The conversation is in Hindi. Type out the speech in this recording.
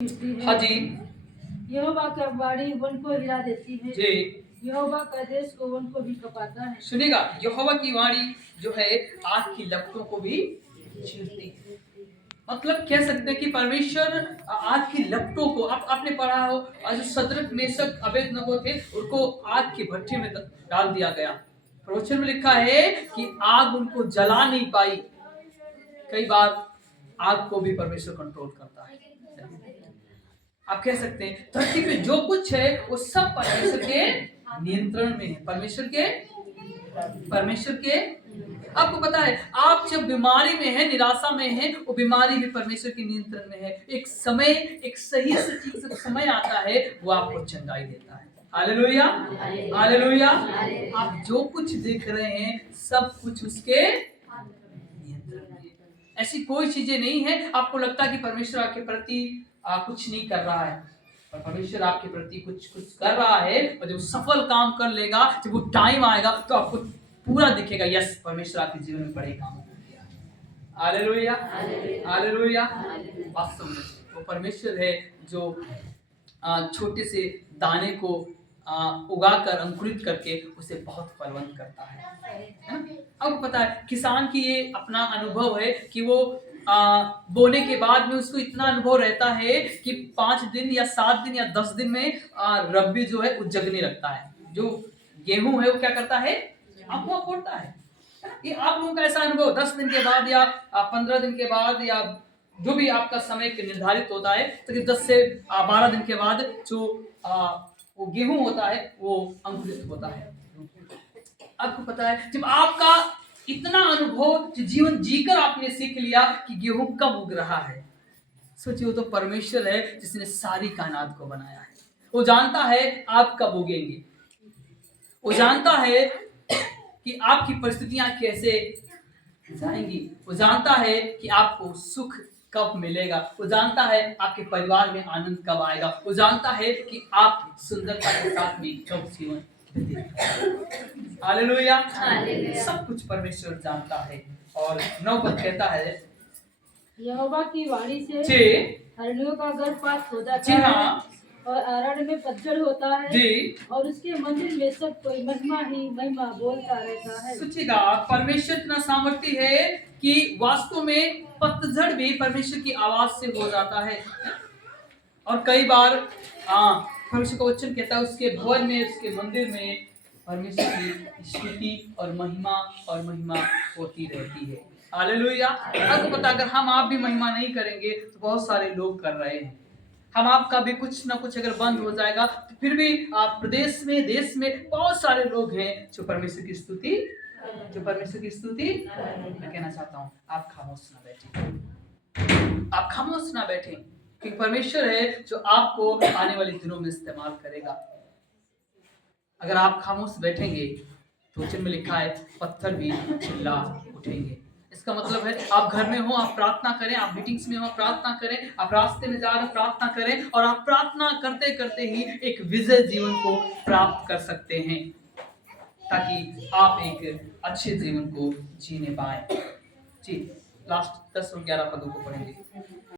हाँ जी यहोवा का बाड़ी वन को हिला देती है। जी। यहोवा का देश को वन को भी कपाता है। सुनिएगा, यहोवा की वाणी जो है आग की लपटों को भी चीरती है। मतलब कह सकते हैं कि परमेश्वर आग की लपटों को आपने पढ़ा हो, जो सदरक मेशक अबेदनगो थे उनको आग की भट्ठी में डाल दिया गया। प्रवचन में लिखा है कि आग उनको जला नहीं पाई। कई बार आग को भी परमेश्वर कंट्रोल करता है। आप कह सकते हैं धरती पे जो कुछ है वो सब परमेश्वर के नियंत्रण में है। परमेश्वर के आपको पता है, आप जब बीमारी में है, निराशा में है, वो बीमारी भी परमेश्वर के नियंत्रण में है। एक समय, एक सही सटीक समय आता है, वो आपको चंगाई देता है। Hallelujah, hallelujah. आप जो कुछ देख रहे हैं सब कुछ उसके नियंत्रण में है। ऐसी कोई चीजें नहीं है आपको लगता है कि परमेश्वर आपके प्रति कुछ नहीं कर रहा है, और परमेश्वर आपके प्रति कुछ कर रहा है। और जब सफल काम कर लेगा, जब वो टाइम आएगा तो आपको पूरा दिखेगा, यस परमेश्वर आपके जीवन में बड़े काम किया। Hallelujah, hallelujah. वास्तव में वो परमेश्वर है जो छोटे से दाने को उगाकर अंकुरित करके उसे बहुत फलवंत करता है ना? अब पता है किसान की ये अपना अनुभव है कि वो बोने के बाद में उसको इतना अनुभव रहता है कि 5 दिन या 7 दिन या 10 दिन में रब्बी जो है वो जगने लगता है। जो गेहूं है वो क्या करता है, आपको फोड़ता है। ये आप लोगों का ऐसा अनुभव 10 दिन के बाद या 15 दिन के बाद या जो भी आपका समय निर्धारित होता है, तो 10 से 12 दिन के बाद जो वो गेहूं होता है वो अंकुरित होता है। आपको पता है जब आपका इतना अनुभव जीवन जीकर आपने सीख लिया कि गेहूं कब उग रहा है, सोचिए वो तो परमेश्वर है जिसने सारी कायनात को बनाया है। वो जानता है आप कब उगेंगे, वो जानता है कि आपकी परिस्थितियां कैसे जाएंगी, वो जानता है कि आपको सुख कब मिलेगा, वो जानता है आपके परिवार में आनंद कब आएगा, वो जानता है कि आप सुंदरता के साथ में कब जीवन। हालेलुया, सब कुछ परमेश्वर जानता है। और 9 पद कहता है यहोवा की वाणी से जी हरनियों का गर्भपात हो जाता जी है, हाँ और अरण्य में पतझड़ होता है जी। और उसके मंदिर में सब कोई महिमा ही महिमा बोलता रहता है। सोचिएगा परमेश्वर इतना सामर्थ्य है कि वास्तव में पतझड़ भी परमेश्वर की आवाज से हो जाता है। और कई बार परमेश्वर का वचन कहता है उसके भवन में, उसके मंदिर में परमेश्वर की स्तुति और महिमा होती रहती है। हालेलुया। आपको पता अगर हम आप भी महिमा नहीं करेंगे तो बहुत सारे लोग कर रहे हैं। हम आपका भी कुछ ना कुछ अगर बंद हो जाएगा तो फिर भी प्रदेश में, देश में बहुत सारे लोग हैं जो परमेश्वर की स्तुति मैं कहना चाहता हूँ आप खामोश ना बैठे, आप खामोश ना बैठे, क्योंकि परमेश्वर है जो आपको आने वाले दिनों में इस्तेमाल करेगा। अगर आप खामोश बैठेंगे तो वचन में लिखा है पत्थर भी चिल्ला उठेंगे। इसका मतलब है आप घर में हो आप प्रार्थना करें, आप मीटिंग्स में हो आप प्रार्थना करें, आप रास्ते में जा रहे हो प्रार्थना करें, और आप प्रार्थना करते करते ही एक विजय जीवन को प्राप्त कर सकते हैं, ताकि आप एक अच्छे जीवन को जीने पाए। जी लास्ट 10 और 11 पदों को पढ़ेंगे।